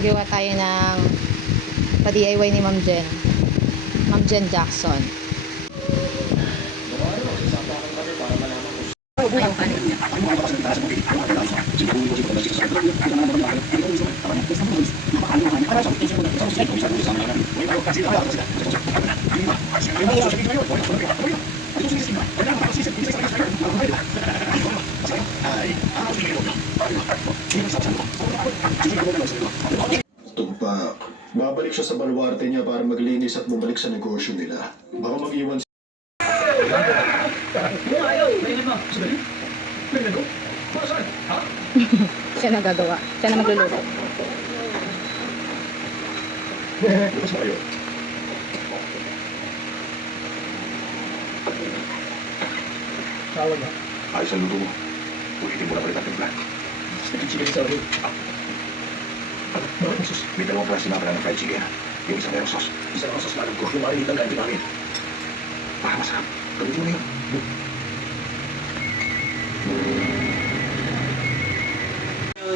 Gawa tayo ng pa-DIY ni Ma'am Jen. Ma'am Jen Jackson. Ayaw ka rin. Tumpa, babalik siya sa baluarte niya para maglinis at bumalik sa negosyo nila. Baka mag-iwan Siya na gagawa. Siya na magluluto. Bukas na kayo. Sawa na. Ayos ang luto mo. Ulitin mo na palit ang timpla. Sige sa rin. Bakit sus? May dalawang klase na pala ng fried chicken. Yung isang merong sauce. Isa lang ang sasmalan ko. Yung marinit ang ganti namin. Baka masarap. Gamitin mo na yun.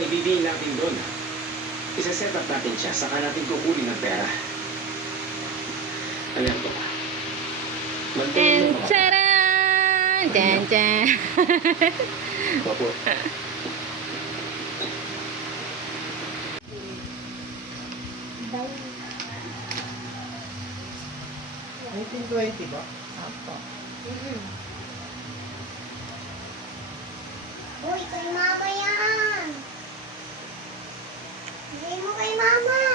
Ibibihin natin doon. Isa-set up natin siya, saka natin kukunin ng pera. Alam ko. And charan! Jan, jan. Opo. 1920 ba? Apo. Uy, kay mama yan. Bigay mo kay mama.